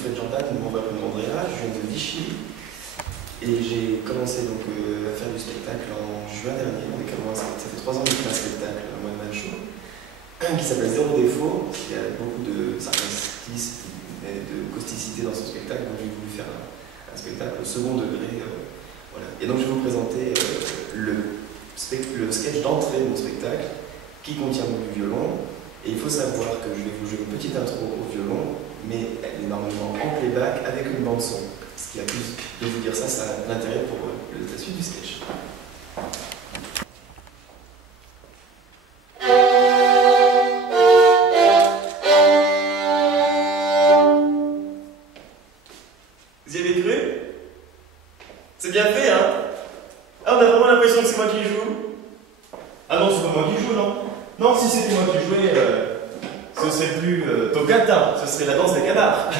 Fred Jordan, mon vrai prénom Andrea, je viens de Vichy. Et j'ai commencé donc à faire du spectacle en juin dernier. Ça fait 3 ans que je fais un spectacle, un one man show, qui s'appelle Zéro Défaut. Il y a beaucoup de sarcasme et de causticité dans ce spectacle, donc j'ai voulu faire un spectacle au second degré. Voilà. Et donc je vais vous présenter le sketch d'entrée de mon spectacle, qui contient du violon. Et il faut savoir que je vais vous jouer une petite intro au violon, mais elle est normalement en playback avec une bande son. Ce qui a plus de vous dire ça, ça a l'intérêt pour la suite du sketch. Vous y avez cru? C'est bien fait, hein? Ah, on a vraiment l'impression que c'est moi qui joue. Ah non, c'est pas moi qui joue, non? Non, si c'était moi qui jouais, ce serait plus Toccata, ce serait la danse des canards.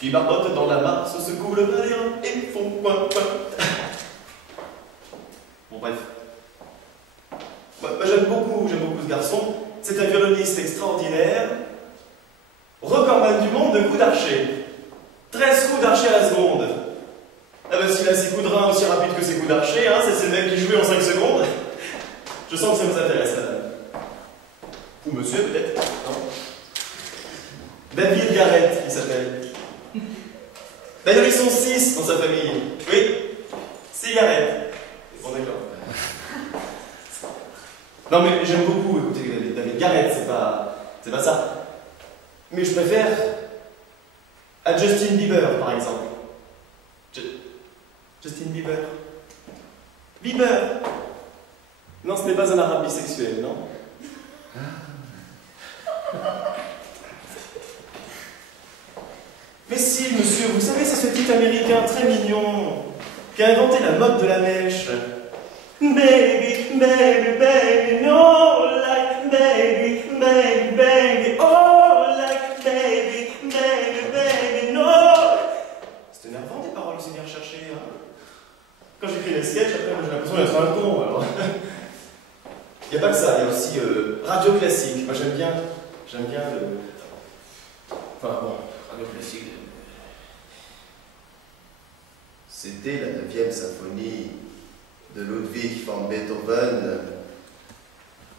Qui barbotent dans la mare, se secouent le balai et font point point. Bon, bref. Moi, j'aime beaucoup ce garçon. C'est un violoniste extraordinaire. Recordman du monde de coups d'archer. 13 coups d'archer à la seconde. Ah ben s'il a ses coups de rein aussi rapides que ses coups d'archer, hein, c'est le mec qui jouait en 5 secondes. Je sens que ça vous intéresse, madame. Ou monsieur, peut-être, non? David Garrett, il s'appelle. D'ailleurs, ils sont 6 dans sa famille. Oui, 6 Garrett. Bon, d'accord. Non, mais j'aime beaucoup écouter David Garrett, c'est pas ça. Mais je préfère à Justin Bieber, par exemple. Justin Bieber. Bieber! Non, ce n'est pas un arabe bisexuel, non? Mais si, monsieur, vous savez, c'est ce petit américain très mignon qui a inventé la mode de la mèche. Baby, baby, baby, no, like baby, baby, baby, oh, like baby, baby, baby, no. C'est énervant des paroles aussi bien recherchées, hein? Quand j'écris les sketchs, après, moi j'ai l'impression d'être un con, alors. Il n'y a pas que ça, il y a aussi radio classique. Moi j'aime bien le... Enfin bon, radio classique. C'était la 9e symphonie de Ludwig van Beethoven,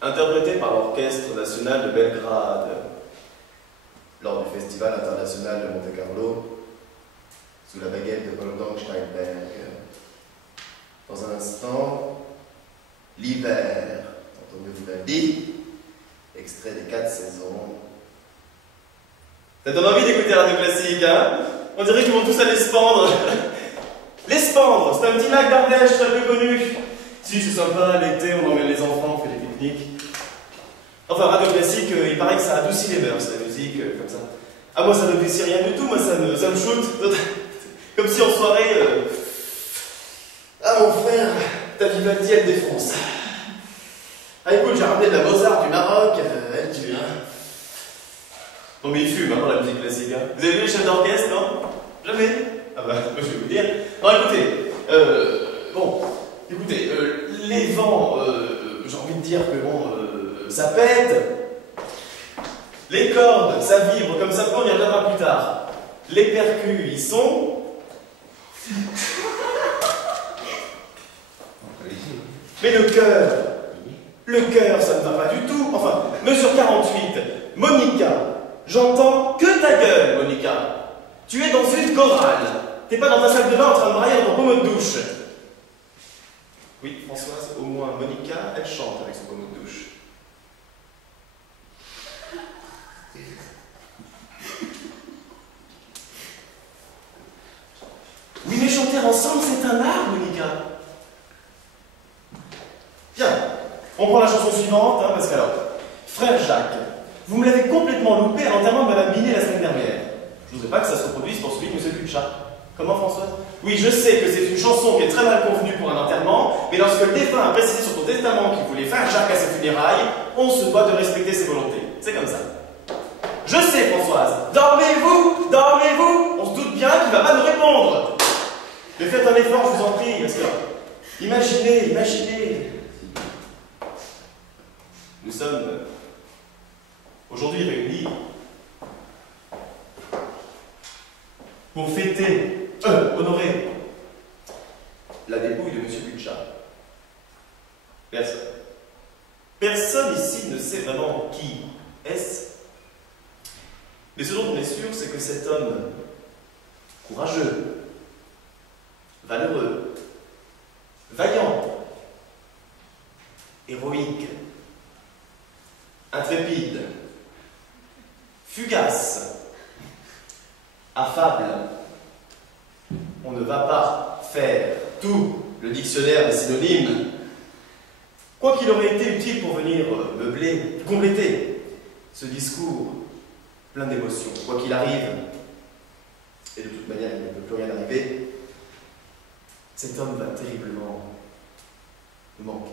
interprétée par l'Orchestre national de Belgrade, lors du Festival international de Monte-Carlo, sous la baguette de Wolfgang Steinberg. Dans un instant, l'hiver, on vous l'a dit, extrait des 4 saisons. Ça donne envie d'écouter radio classique, hein? On dirait qu'ils vont tous aller se pendre. Les Spandres, c'est un petit lac d'Ardèche très peu connu. Si, c'est sympa, l'été, on emmène les enfants, on fait des pique-niques. Enfin, radio classique, il paraît que ça adoucit les mœurs, la musique, comme ça. Ah, moi, ça ne adoucit rien du tout, moi, ça me shoot. Comme si en soirée... Ah, mon frère, ta Vivaldi, elle défonce. Ah, écoute, j'ai ramené de la Mozart du Maroc, elle tue, hein. Non, mais il fume, hein, dans la musique classique, hein. Vous avez vu les chefs d'orchestre, non? Jamais. Ah bah, je vais vous dire. Non, écoutez, bon, écoutez, les vents, j'ai envie de dire que bon, ça pète. Les cordes, ça vibre, comme ça, on y reviendra plus tard. Les percus, ils sont... Mais le cœur, ça ne va pas du tout. Enfin, mesure 48, Monica, j'entends que ta gueule, Monica. Tu es dans une chorale. T'es pas dans ta salle de bain en train de brailler dans ton pommeau de douche. Oui, Françoise, au moins Monica, elle chante avec son pommeau de douche. Oui, mais chanter ensemble, c'est un art, Monica. Bien, on prend la chanson suivante, hein, parce que alors, frère Jacques, vous me l'avez complètement loupé à l'enterrement de Madame Binet la semaine dernière. Je ne voudrais pas que ça se reproduise pour celui de M. Culchat. Comment, Françoise? Oui, je sais que c'est une chanson qui est très mal convenue pour un enterrement, mais lorsque le défunt a précisé sur son testament qu'il voulait faire Jacques à ses funérailles, on se doit de respecter ses volontés. C'est comme ça. Je sais, Françoise. Dormez-vous, on se doute bien qu'il ne va pas nous répondre. Mais faites un effort, je vous en prie, parce que... Imaginez. Nous sommes aujourd'hui réunis pour fêter, honorer la dépouille de M. Butcha. personne. Personne ici ne sait vraiment qui est-ce. Mais ce dont on est sûr, c'est que cet homme courageux, valeureux, vaillant, héroïque, intrépide, fugace, affable. On ne va pas faire tout le dictionnaire des synonymes, quoi qu'il aurait été utile pour venir meubler, compléter ce discours plein d'émotions. Quoi qu'il arrive, et de toute manière il ne peut plus rien arriver, cet homme va terriblement nous manquer.